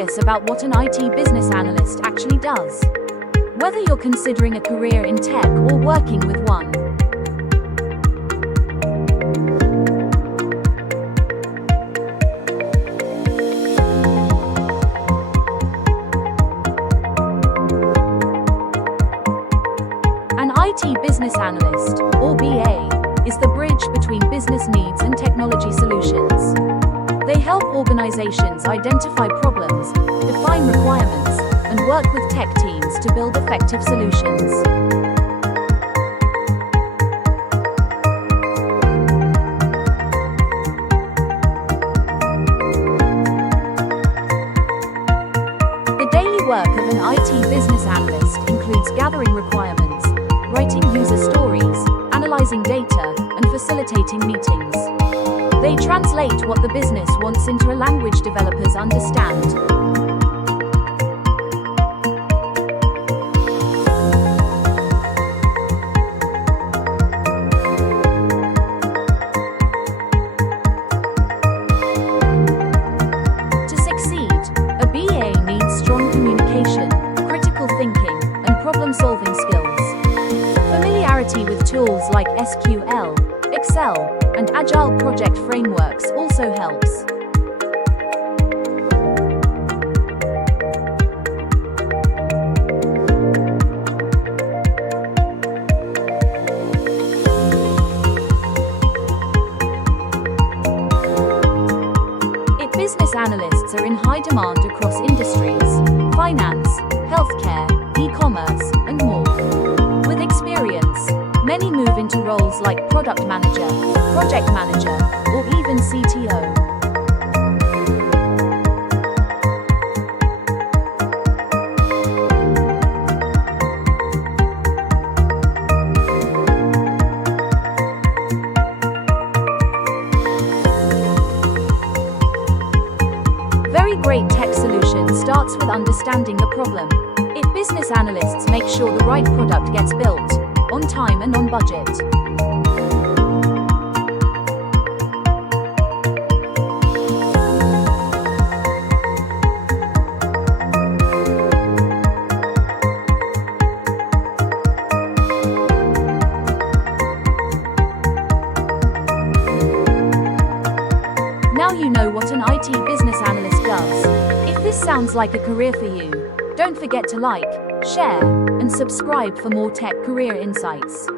curious about what an IT business analyst actually does? Whether you're considering a career in tech or working with one. An IT business analyst, or BA, is the bridge between business needs and technology solutions. They help organizations identify problems, define requirements, and work with tech teams to build effective solutions. The daily work of an IT business analyst includes gathering requirements, writing user stories, analyzing data, and facilitating meetings. They translate what the business wants into a language developers understand. To succeed, a BA needs strong communication, critical thinking, and problem-solving skills. Familiarity with tools like SQL, Excel, and Agile project frameworks also helps. Business analysts are in high demand across industries, finance, healthcare, e-commerce, and more. With experience, many move into roles like product manager, project manager, or even CTO. Very great tech solution starts with understanding the problem. Business analysts make sure the right product gets built, on time and on budget. Now you know what an IT business analyst does. If this sounds like a career for you, don't forget to like, share, and subscribe for more tech career insights.